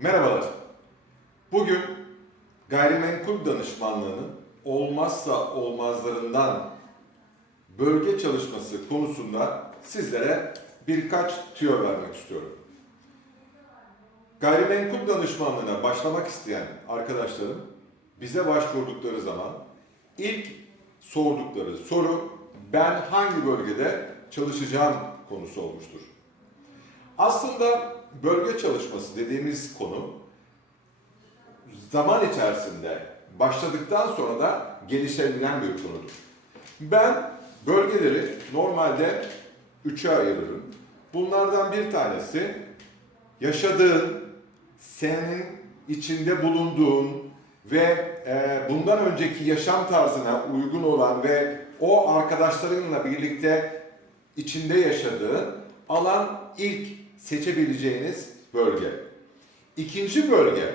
Merhabalar. Bugün gayrimenkul danışmanlığının olmazsa olmazlarından bölge çalışması konusunda sizlere birkaç tüyo vermek istiyorum. Gayrimenkul danışmanlığına başlamak isteyen arkadaşlarım bize başvurdukları zaman ilk sordukları soru ben hangi bölgede çalışacağım konusu olmuştur. Aslında bölge çalışması dediğimiz konu zaman içerisinde başladıktan sonra da gelişebilen bir konudur. Ben bölgeleri normalde üçe ayırırım. Bunlardan bir tanesi yaşadığın, senin içinde bulunduğun ve e, bundan önceki yaşam tarzına uygun olan ve o arkadaşlarınla birlikte içinde yaşadığın alan ilk seçebileceğiniz bölge. İkinci bölge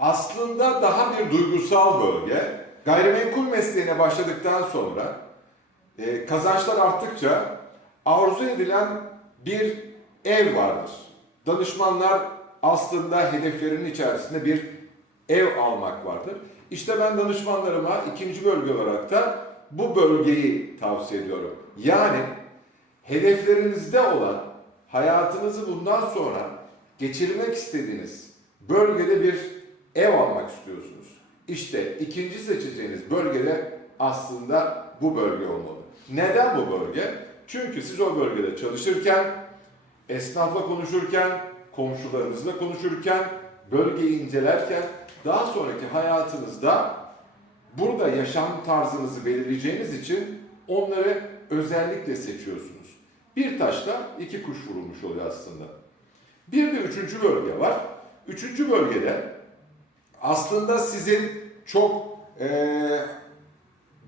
aslında daha bir duygusal bölge. Gayrimenkul mesleğine başladıktan sonra e, kazançlar arttıkça arzu edilen bir ev vardır. Danışmanlar aslında hedeflerinin içerisinde bir ev almak vardır. İşte ben danışmanlarıma ikinci bölge olarak da bu bölgeyi tavsiye ediyorum. Yani hedeflerinizde olan hayatınızı bundan sonra geçirmek istediğiniz bölgede bir ev almak istiyorsunuz. İşte ikinci seçeceğiniz bölgede aslında bu bölge olmalı. Neden bu bölge? Çünkü siz o bölgede çalışırken, esnafla konuşurken, komşularınızla konuşurken, bölgeyi incelerken daha sonraki hayatınızda burada yaşam tarzınızı belirleyeceğiniz için onları özellikle seçiyorsunuz. Bir taşla iki kuş vurulmuş oluyor aslında. Bir de üçüncü bölge var. Üçüncü bölgede aslında sizin çok eee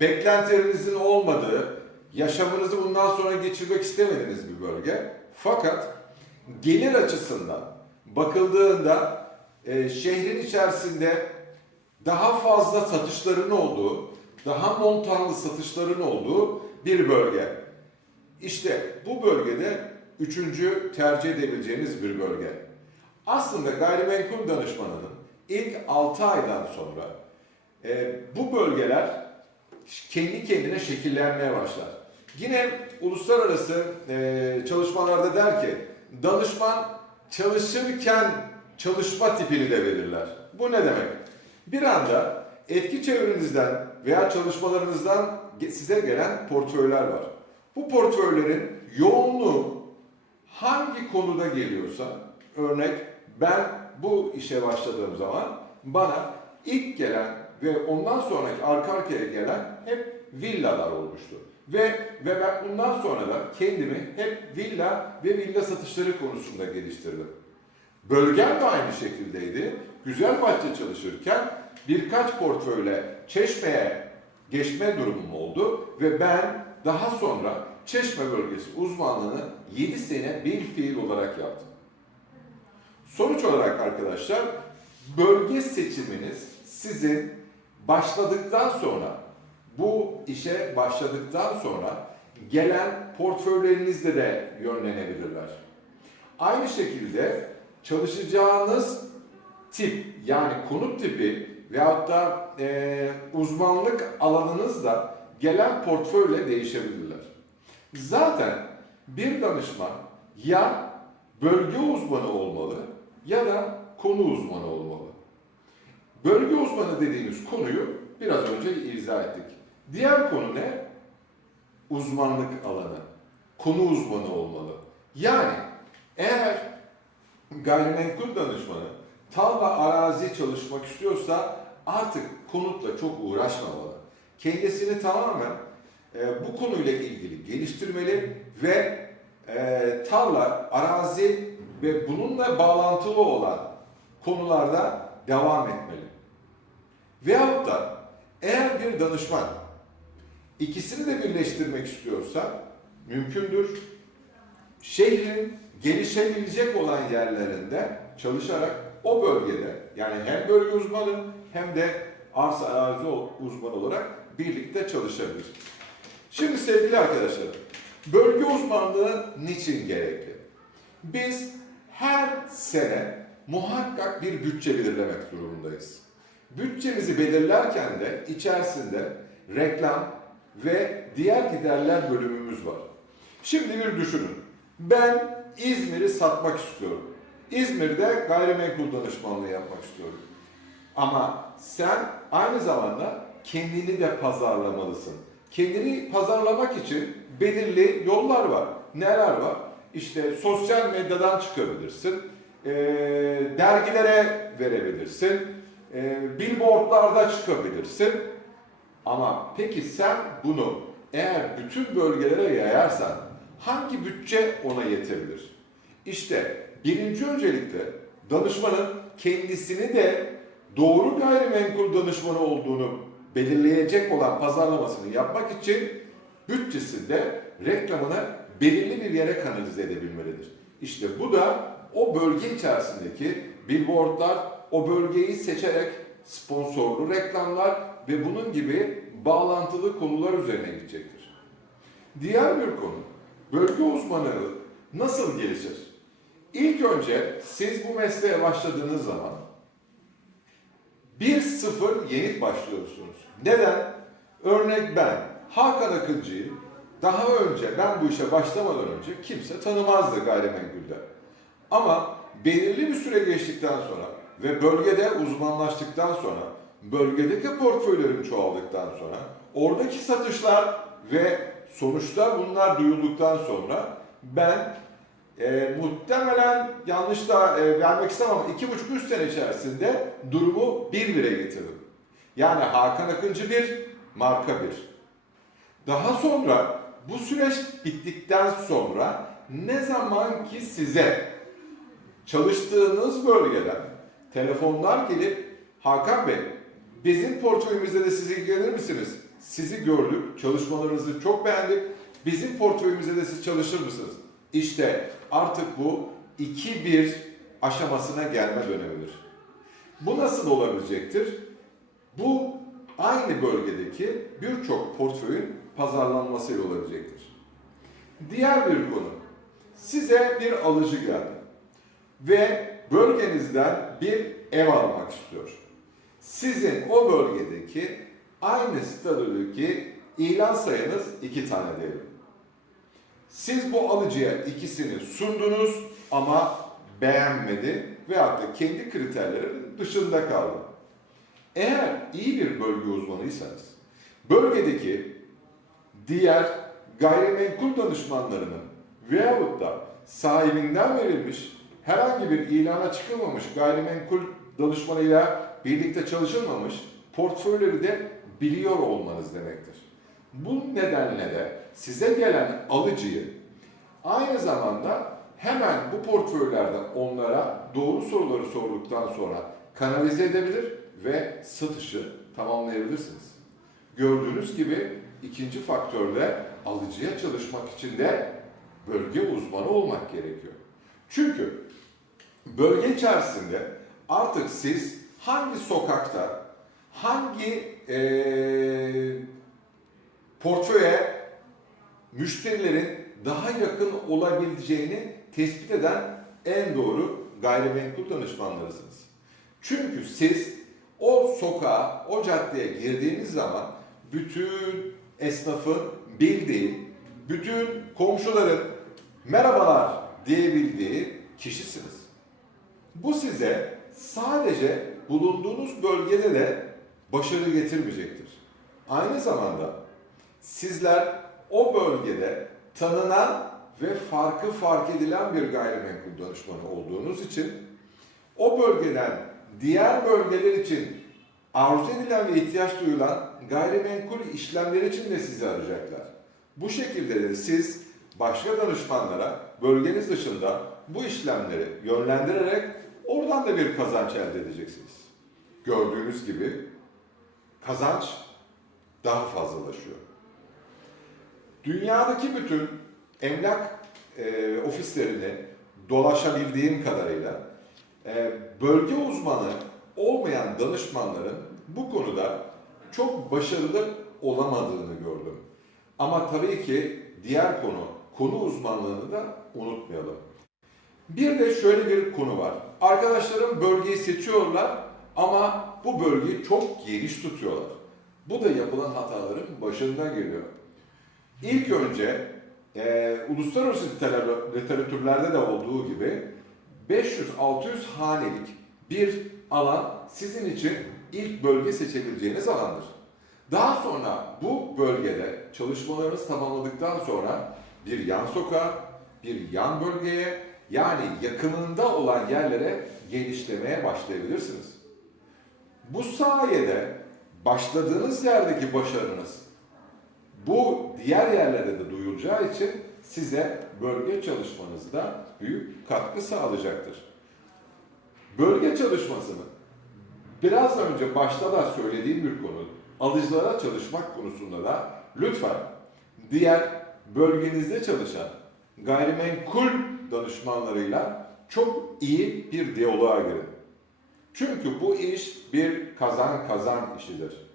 beklentilerinizin olmadığı, yaşamınızı bundan sonra geçirmek istemediğiniz bir bölge. Fakat gelir açısından bakıldığında e, şehrin içerisinde daha fazla satışların olduğu, daha montanlı satışların olduğu bir bölge. İşte bu bölgede üçüncü tercih edebileceğiniz bir bölge. Aslında gayrimenkul danışmanının ilk 6 aydan sonra e, bu bölgeler kendi kendine şekillenmeye başlar. Yine uluslararası e, çalışmalarda der ki danışman çalışırken çalışma tipini de verirler. Bu ne demek? Bir anda etki çevrenizden veya çalışmalarınızdan size gelen portföyler var. Bu portföylerin yoğunluğu hangi konuda geliyorsa örnek ben bu işe başladığım zaman bana ilk gelen ve ondan sonraki arka arkaya gelen hep villalar olmuştu. Ve ve ben bundan sonra da kendimi hep villa ve villa satışları konusunda geliştirdim. Bölgem de aynı şekildeydi. Güzel bahçe çalışırken birkaç portföyle Çeşme'ye geçme durumum oldu ve ben daha sonra Çeşme bölgesi uzmanlığını 7 sene bir fiil olarak yaptım. Sonuç olarak arkadaşlar bölge seçiminiz sizin başladıktan sonra bu işe başladıktan sonra gelen portföylerinizle de yönlenebilirler. Aynı şekilde çalışacağınız tip yani konut tipi veyahut da e, uzmanlık alanınızla gelen portföyle değişebilirler. Zaten bir danışman ya bölge uzmanı olmalı ya da konu uzmanı olmalı. Bölge uzmanı dediğimiz konuyu biraz önce izah ettik. Diğer konu ne? Uzmanlık alanı. Konu uzmanı olmalı. Yani eğer gayrimenkul danışmanı tarla arazi çalışmak istiyorsa artık konutla çok uğraşmamalı. Kendisini tamamen e, bu konuyla ilgili geliştirmeli ve e, tarla, arazi ve bununla bağlantılı olan konularda devam etmeli. Veyahut da eğer bir danışman ikisini de birleştirmek istiyorsa mümkündür. Şehrin gelişebilecek olan yerlerinde çalışarak o bölgede yani hem bölge uzmanı hem de arsa arazi uzmanı olarak birlikte çalışabilir. Şimdi sevgili arkadaşlar, bölge uzmanlığı niçin gerekli? Biz her sene muhakkak bir bütçe belirlemek durumundayız. Bütçemizi belirlerken de içerisinde reklam ve diğer giderler bölümümüz var. Şimdi bir düşünün. Ben İzmir'i satmak istiyorum. İzmir'de gayrimenkul danışmanlığı yapmak istiyorum. Ama sen aynı zamanda kendini de pazarlamalısın. Kendini pazarlamak için belirli yollar var. Neler var? İşte sosyal medyadan çıkabilirsin, eee, dergilere verebilirsin, eee, billboardlarda çıkabilirsin. Ama peki sen bunu eğer bütün bölgelere yayarsan hangi bütçe ona yetebilir? İşte birinci öncelikle danışmanın kendisini de doğru gayrimenkul danışmanı olduğunu belirleyecek olan pazarlamasını yapmak için bütçesinde reklamını belirli bir yere kanalize edebilmelidir. İşte bu da o bölge içerisindeki billboardlar, o bölgeyi seçerek sponsorlu reklamlar ve bunun gibi bağlantılı konular üzerine gidecektir. Diğer bir konu, bölge uzmanlığı nasıl gelişir? İlk önce siz bu mesleğe başladığınız zaman 1-0 yenik başlıyorsunuz. Neden? Örnek ben, Hakan Akıncı'yı daha önce ben bu işe başlamadan önce kimse tanımazdı gayrimenkulde. Ama belirli bir süre geçtikten sonra ve bölgede uzmanlaştıktan sonra, bölgedeki portföylerim çoğaldıktan sonra, oradaki satışlar ve sonuçta bunlar duyulduktan sonra ben e, muhtemelen yanlış da e, vermek istemem ama iki buçuk üç sene içerisinde durumu bir bire getirdim. Yani Hakan Akıncı bir, marka bir. Daha sonra bu süreç bittikten sonra ne zaman ki size çalıştığınız bölgeden telefonlar gelip Hakan Bey bizim portföyümüzde de siz ilgilenir misiniz? Sizi gördük, çalışmalarınızı çok beğendik. Bizim portföyümüzde de siz çalışır mısınız? İşte artık bu 2-1 aşamasına gelme dönemidir. Bu nasıl olabilecektir? Bu aynı bölgedeki birçok portföyün pazarlanmasıyla olabilecektir. Diğer bir konu. Size bir alıcı geldi ve bölgenizden bir ev almak istiyor. Sizin o bölgedeki aynı statüdeki ilan sayınız iki tane diyelim. Siz bu alıcıya ikisini sundunuz ama beğenmedi veyahut da kendi kriterlerinin dışında kaldı. Eğer iyi bir bölge uzmanıysanız, bölgedeki diğer gayrimenkul danışmanlarının veyahut da sahibinden verilmiş herhangi bir ilana çıkılmamış gayrimenkul danışmanıyla birlikte çalışılmamış portföyleri de biliyor olmanız demektir. Bu nedenle de size gelen alıcıyı aynı zamanda hemen bu portföylerden onlara doğru soruları sorduktan sonra kanalize edebilir ve satışı tamamlayabilirsiniz. Gördüğünüz gibi ikinci faktörde alıcıya çalışmak için de bölge uzmanı olmak gerekiyor. Çünkü bölge içerisinde artık siz hangi sokakta, hangi eee portföye müşterilerin daha yakın olabileceğini tespit eden en doğru gayrimenkul danışmanlarısınız. Çünkü siz o sokağa, o caddeye girdiğiniz zaman bütün esnafın bildiği, bütün komşuların merhabalar diyebildiği kişisiniz. Bu size sadece bulunduğunuz bölgede de başarı getirmeyecektir. Aynı zamanda sizler o bölgede tanınan ve farkı fark edilen bir gayrimenkul danışmanı olduğunuz için o bölgeden diğer bölgeler için arzu edilen ve ihtiyaç duyulan gayrimenkul işlemleri için de sizi arayacaklar. Bu şekilde de siz başka danışmanlara bölgeniz dışında bu işlemleri yönlendirerek oradan da bir kazanç elde edeceksiniz. Gördüğünüz gibi kazanç daha fazlalaşıyor. Dünyadaki bütün emlak e, ofislerini dolaşabildiğim kadarıyla e, bölge uzmanı olmayan danışmanların bu konuda çok başarılı olamadığını gördüm. Ama tabii ki diğer konu, konu uzmanlığını da unutmayalım. Bir de şöyle bir konu var. Arkadaşlarım bölgeyi seçiyorlar ama bu bölgeyi çok geniş tutuyorlar. Bu da yapılan hataların başından geliyor. İlk önce e, uluslararası literatür- literatürlerde de olduğu gibi 500-600 hanelik bir alan sizin için ilk bölge seçebileceğiniz alandır. Daha sonra bu bölgede çalışmalarınızı tamamladıktan sonra bir yan sokağa, bir yan bölgeye yani yakınında olan yerlere genişlemeye başlayabilirsiniz. Bu sayede başladığınız yerdeki başarınız bu diğer yerlerde de duyulacağı için size bölge çalışmanızda büyük katkı sağlayacaktır. Bölge çalışmasını biraz önce başta da söylediğim bir konu, alıcılara çalışmak konusunda da lütfen diğer bölgenizde çalışan gayrimenkul danışmanlarıyla çok iyi bir diyaloğa girin. Çünkü bu iş bir kazan kazan işidir.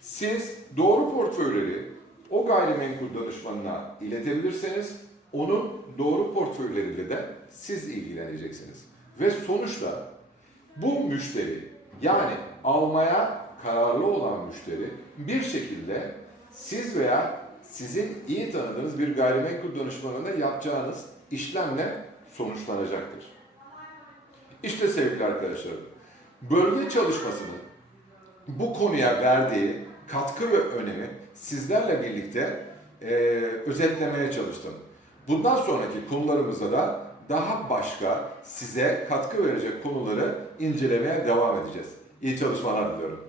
Siz doğru portföyleri o gayrimenkul danışmanına iletebilirseniz onun doğru portföyleriyle de siz ilgileneceksiniz. Ve sonuçta bu müşteri yani almaya kararlı olan müşteri bir şekilde siz veya sizin iyi tanıdığınız bir gayrimenkul danışmanına yapacağınız işlemle sonuçlanacaktır. İşte sevgili arkadaşlarım, bölge çalışmasını bu konuya verdiği katkı ve önemi sizlerle birlikte eee, özetlemeye çalıştım. Bundan sonraki konularımızda da daha başka size katkı verecek konuları incelemeye devam edeceğiz. İyi çalışmalar diliyorum.